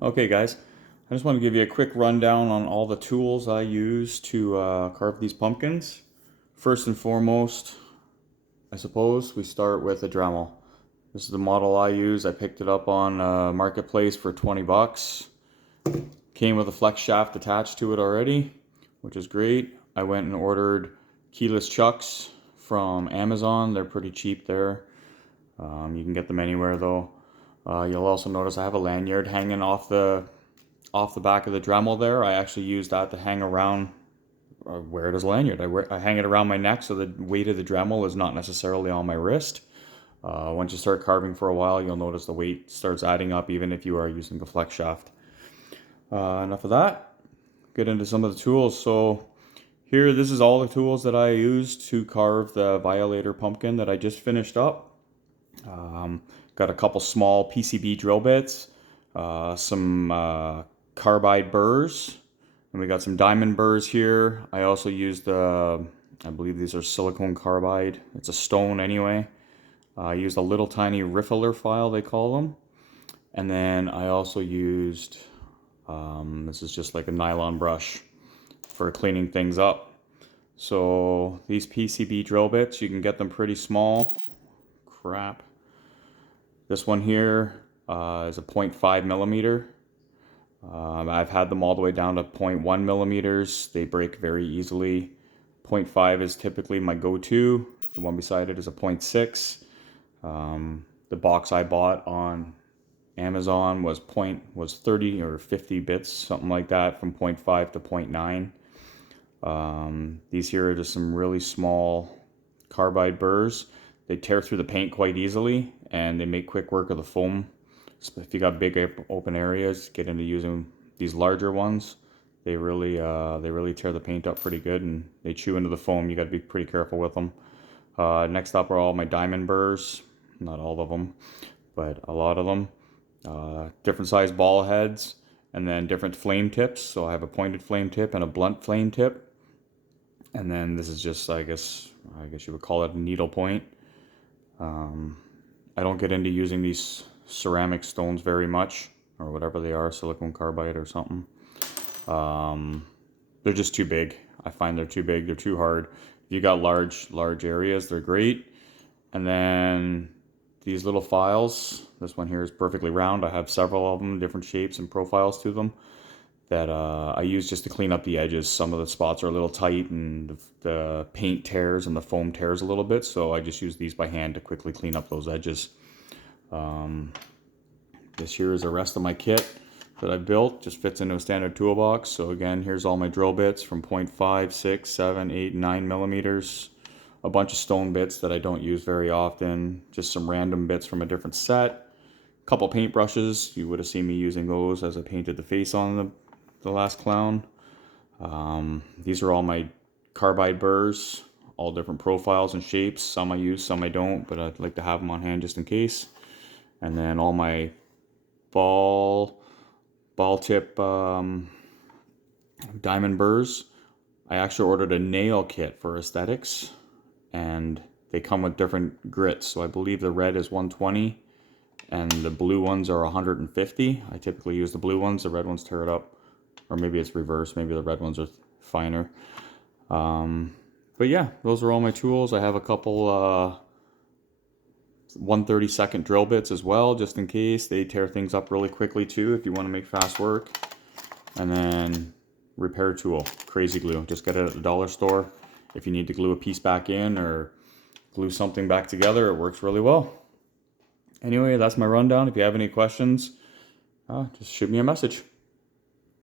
Okay guys, I just want to give you a quick rundown on all the tools I use to carve these pumpkins. First and foremost, I suppose we start with a Dremel. This is the model I use. I picked it up on Marketplace for 20 bucks. Came with a flex shaft attached to it already, which is great. I went and ordered keyless chucks from Amazon. They're pretty cheap there. You can get them anywhere though. You'll also notice I have a lanyard hanging off the back of the Dremel there. I actually use that to hang around, wear it as a lanyard. I hang it around my neck so the weight of the Dremel is not necessarily on my wrist. Once you start carving for a while, you'll notice the weight starts adding up even if you are using the flex shaft. Enough of that. Get into some of the tools. So here, this is all the tools that I use to carve the Violator pumpkin that I just finished up. Got a couple small PCB drill bits, some carbide burrs, and we got some diamond burrs here. I also used, I believe these are silicone carbide. It's a stone anyway. I used a little tiny riffler file, they call them. And then I also used, this is just like a nylon brush for cleaning things up. So these PCB drill bits, you can get them pretty small. Crap. This one here is a 0.5 millimeter. I've had them all the way down to 0.1 millimeters. They break very easily. 0.5 is typically my go-to. The one beside it is a 0.6. The box I bought on Amazon was 30 or 50 bits, something like that, from 0.5 to 0.9. These here are just some really small carbide burrs. They tear through the paint quite easily, and they make quick work of the foam. So if you got big open areas, get into using these larger ones. They really tear the paint up pretty good, and they chew into the foam. You got to be pretty careful with them. Next up are all my diamond burrs. Not all of them, but a lot of them. Different size ball heads, and then different flame tips. So I have a pointed flame tip and a blunt flame tip. And then this is just, I guess you would call it a needle point. I don't get into using these ceramic stones very much, or whatever they are, silicone carbide or something. They're just too big. I find they're too big, they're too hard. If you got large areas, they're great. And then these little files, this one here is perfectly round. I have several of them, different shapes and profiles to them, that I use just to clean up the edges. Some of the spots are a little tight and the paint tears and the foam tears a little bit, so I just use these by hand to quickly clean up those edges. This here is the rest of my kit that I built. Just fits into a standard toolbox. So again, here's all my drill bits from 0.5, 6, 7, 8, 9 millimeters. A bunch of stone bits that I don't use very often. Just some random bits from a different set. A couple paintbrushes. You would have seen me using those as I painted the face on the last clown. These are all my carbide burrs, all different profiles and shapes. Some I use, some I don't, but I'd like to have them on hand just in case. And then all my ball tip diamond burrs. I actually ordered a nail kit for aesthetics, and they come with different grits. So I believe the red is 120 and the blue ones are 150. I typically use the blue ones, the red ones tear it up. Or maybe it's reverse, maybe the red ones are finer. But yeah, those are all my tools. I have a couple 1/32 drill bits as well, just in case. They tear things up really quickly too, if you want to make fast work. And then repair tool, crazy glue. Just get it at the dollar store. If you need to glue a piece back in or glue something back together, it works really well. Anyway, that's my rundown. If you have any questions, just shoot me a message.